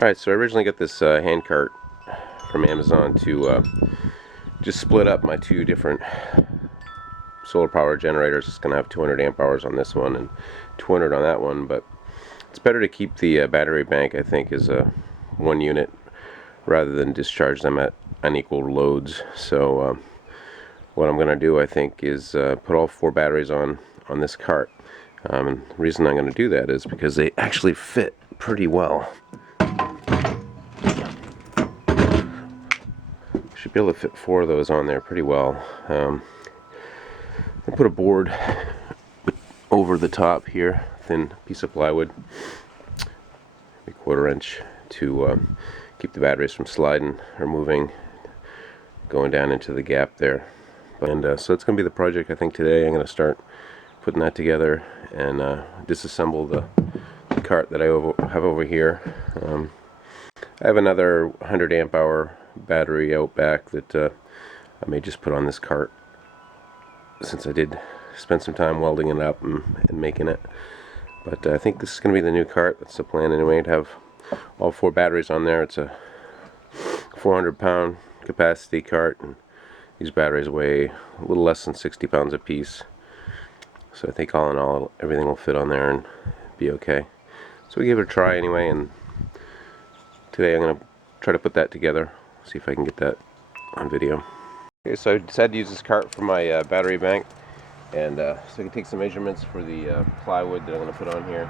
Alright, so I originally got this hand cart from Amazon to just split up my two different solar power generators. It's going to have 200 amp hours on this one and 200 on that one, but it's better to keep the battery bank, I think, as a one unit rather than discharge them at unequal loads. So what I'm going to do, I think, is put all 4 batteries on this cart. And the reason I'm going to do that is because they actually fit pretty well. Should be able to fit 4 of those on there pretty well. I put a board over the top here, thin piece of plywood, maybe 1/4 inch, to keep the batteries from sliding or moving, going down into the gap there. And so it's going to be the project, I think, today. I'm going to start putting that together and disassemble the cart that I have over here. I have another 100 amp hour battery out back that I may just put on this cart, since I did spend some time welding it up and making it. But I think this is going to be the new cart. That's the plan anyway, to have all 4 batteries on there. It's a 400-pound capacity cart, and these batteries weigh a little less than 60 pounds a piece. So I think all in all, everything will fit on there and be okay. So we gave it a try anyway, and today I'm going to try to put that together, see if I can get that on video. Okay, so I decided to use this cart for my battery bank, and so I can take some measurements for the plywood that I'm going to put on here.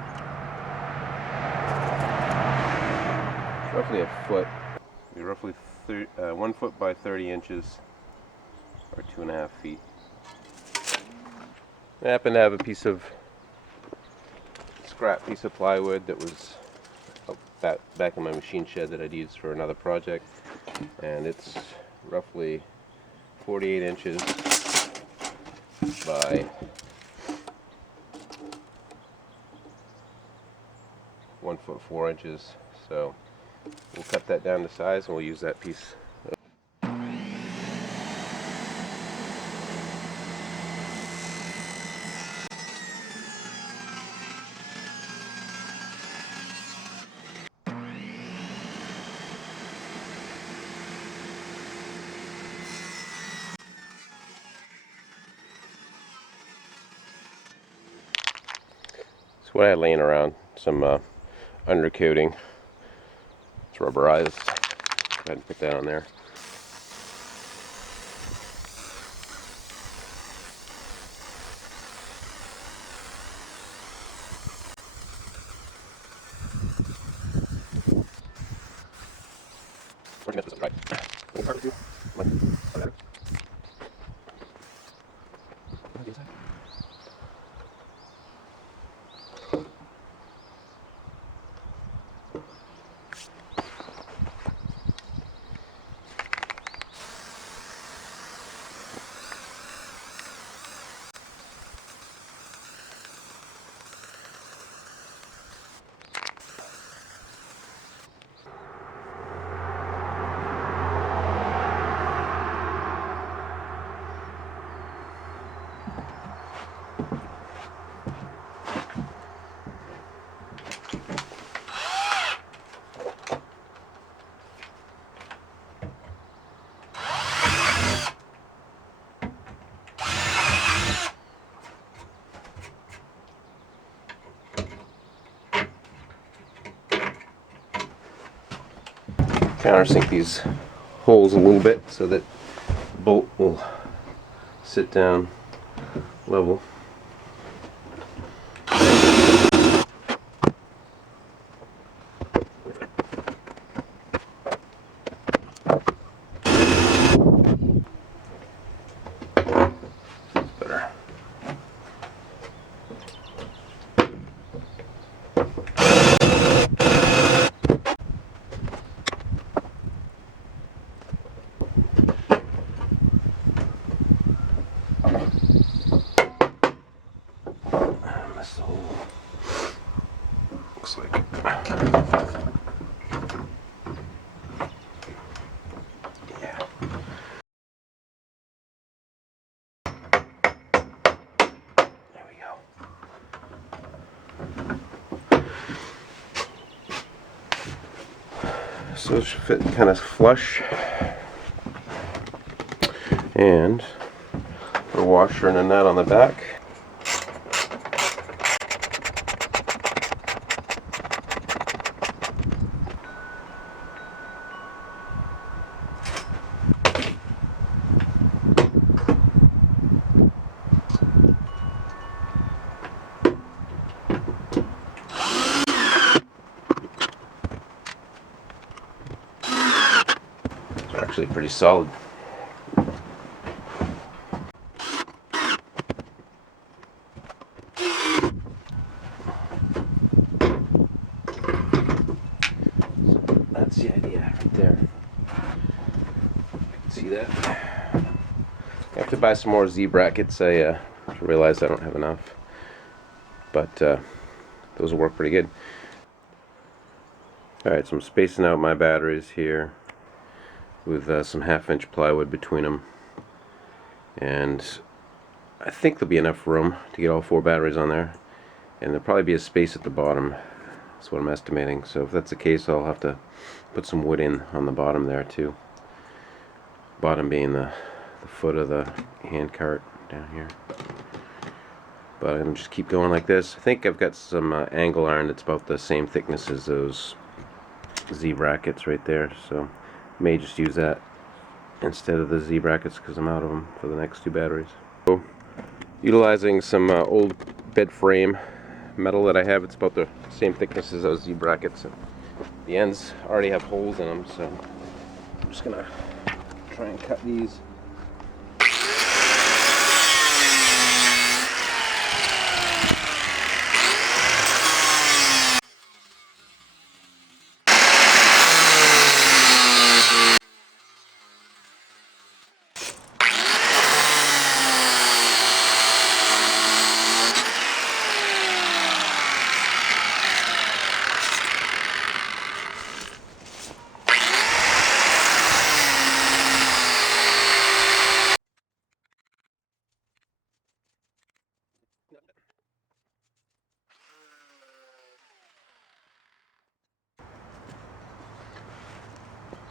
It's roughly a foot, it'll be roughly 1 foot by 30 inches, or 2.5 feet. I happen to have a scrap piece of plywood that was back in my machine shed that I'd used for another project, and it's roughly 48 inches by 1 foot 4 inches. So we'll cut that down to size and we'll use that piece. So what I had laying around, some undercoating. It's rubberized. Go ahead and put that on there. We're gonna get this right. Countersink these holes a little bit so that the bolt will sit down level. Better. So it should fit kind of flush. And a washer and a nut on the back. It's actually pretty solid. That's the idea right there. See that? I have to buy some more Z brackets. I realized I don't have enough, but those will work pretty good. Alright, so I'm spacing out my batteries here with some 1/2-inch plywood between them, and I think there'll be enough room to get all 4 batteries on there, and there'll probably be a space at the bottom. That's what I'm estimating. So if that's the case, I'll have to put some wood in on the bottom there too. Bottom being the foot of the hand cart down here. But I'm just keep going like this. I think I've got some angle iron that's about the same thickness as those Z brackets right there, so I may just use that instead of the Z brackets because I'm out of them for the next 2 batteries. So, utilizing some old bed frame metal that I have, it's about the same thickness as those Z brackets. The ends already have holes in them, so I'm just gonna try and cut these.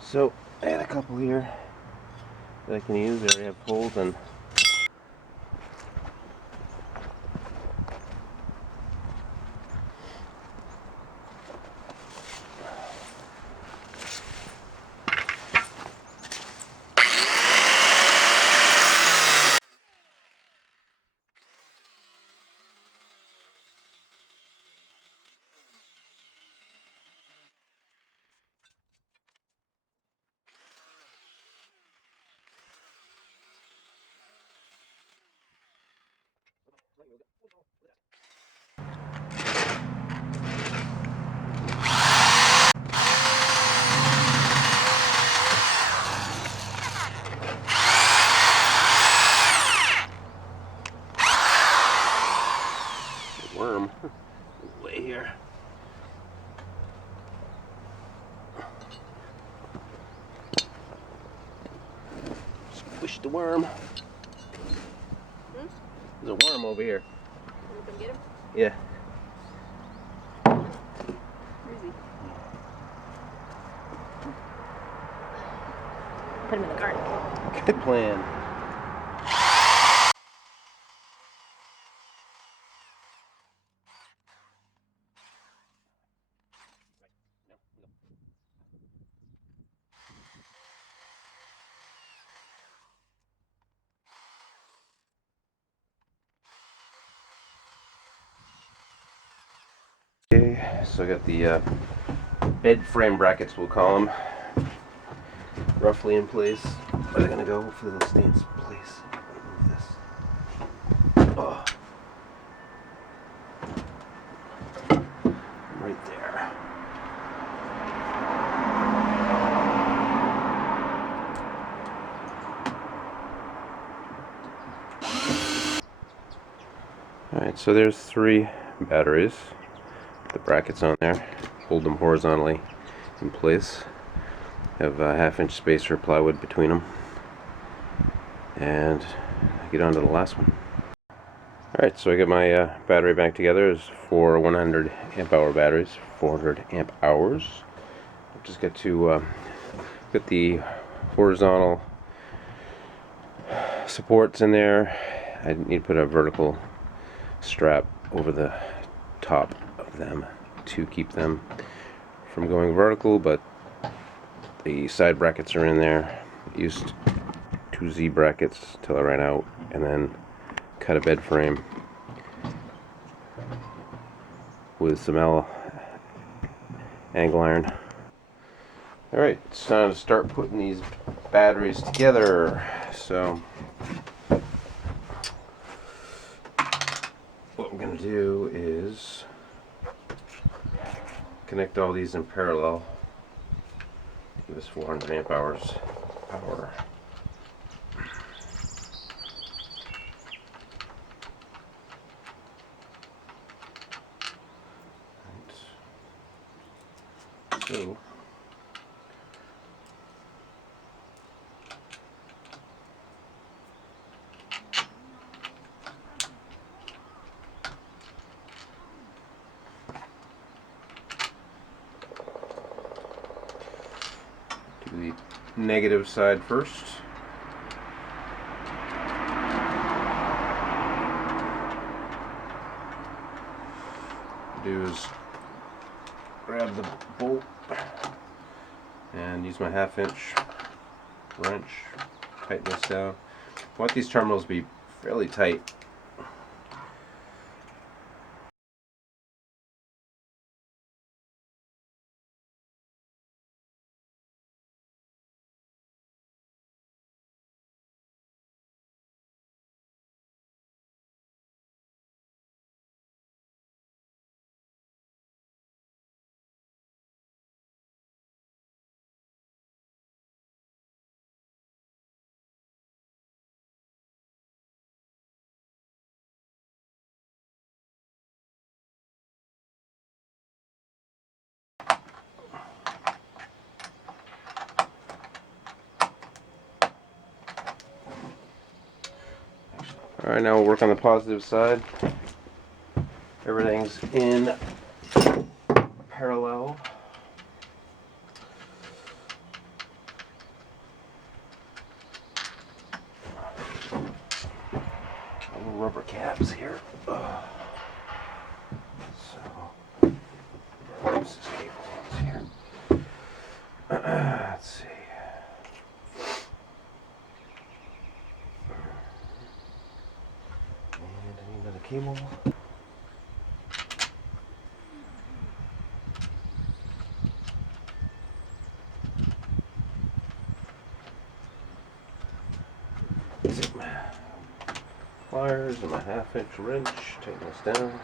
So I had a couple here that I can use. They already have holes in. Worm way here. Squish the worm. There's a worm over here. Can we come get him? Yeah. Where is he? Put him in the garden. Good plan. Okay, so I got the bed frame brackets, we'll call them, roughly in place. But I'm gonna go for the stay in place. Move this. Oh. Right there. Alright, so there's 3 batteries. The brackets on there, hold them horizontally in place. Have a 1/2-inch spacer plywood between them, and get on to the last one. Alright, so I got my battery bank together. It's for 100 amp hour batteries, 400 amp hours. Just get to get the horizontal supports in there. I need to put a vertical strap over the top of them to keep them from going vertical, but the side brackets are in there. Used 2 Z brackets till I ran out, and then cut a bed frame with some angle iron. Alright, it's time to start putting these batteries together. So what I'm going to do is connect all these in parallel to give us 400 amp hours power. So do the negative side first. Do is grab the bolt and use my 1/2 inch wrench, tighten this down. I want these terminals to be fairly tight. Alright, now we'll work on the positive side. Everything's in parallel. Little rubber caps here. So, use this cable here. Let's see. And I need another cable. Take my pliers and my 1/2 inch wrench, tighten this down.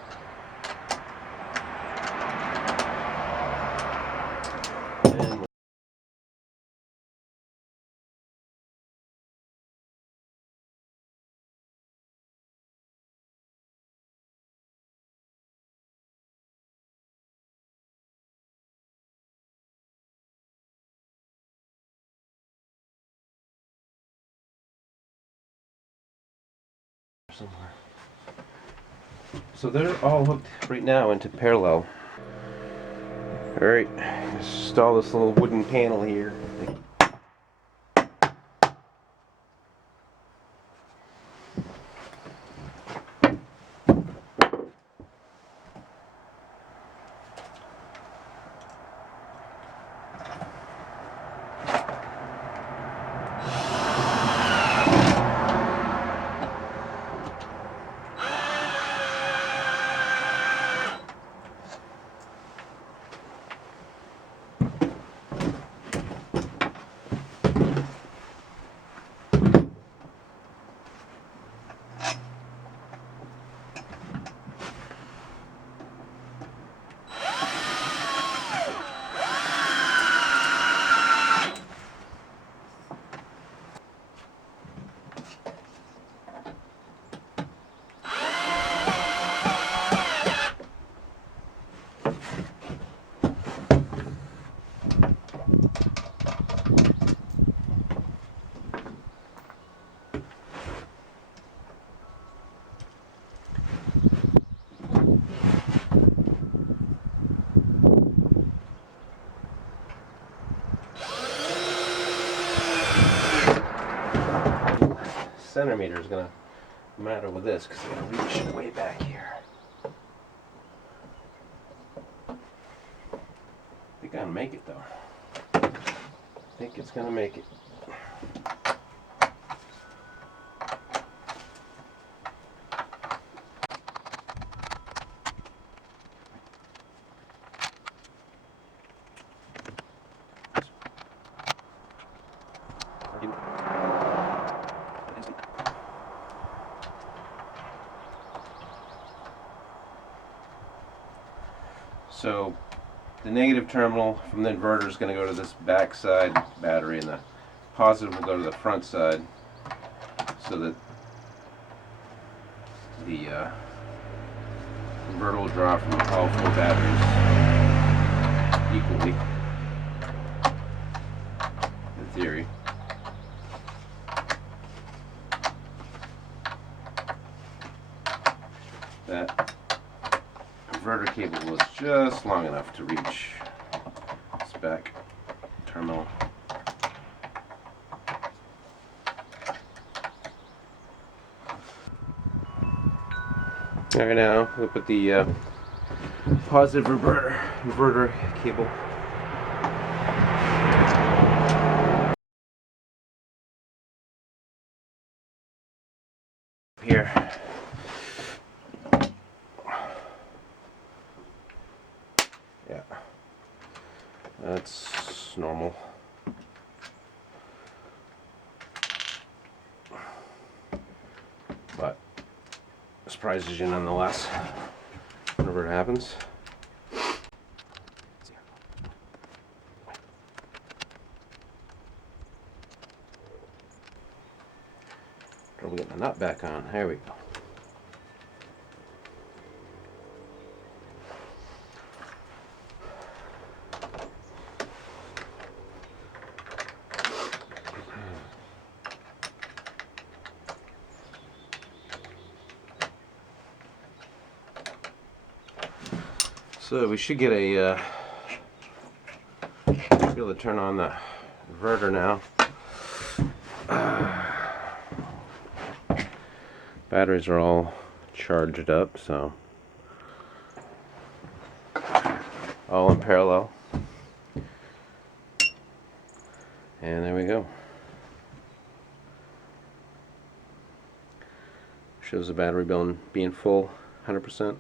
And somewhere. So they're all hooked right now into parallel. Alright, install this little wooden panel here. centimeter is going to matter with this because I'm going to reach way back here. I think I'm going to make it though. I think it's going to make it. So the negative terminal from the inverter is going to go to this back side battery, and the positive will go to the front side, so that the inverter will draw from all 4 batteries equally, in theory. That inverter cable was just long enough to reach this back terminal. Alright, now we'll put the positive inverter cable here. Yeah, that's normal. But surprises you nonetheless whenever it happens. Trouble getting the nut back on. There we go. So we should get a be able to turn on the inverter now. Batteries are all charged up, so all in parallel. And there we go. Shows the battery being full 100%.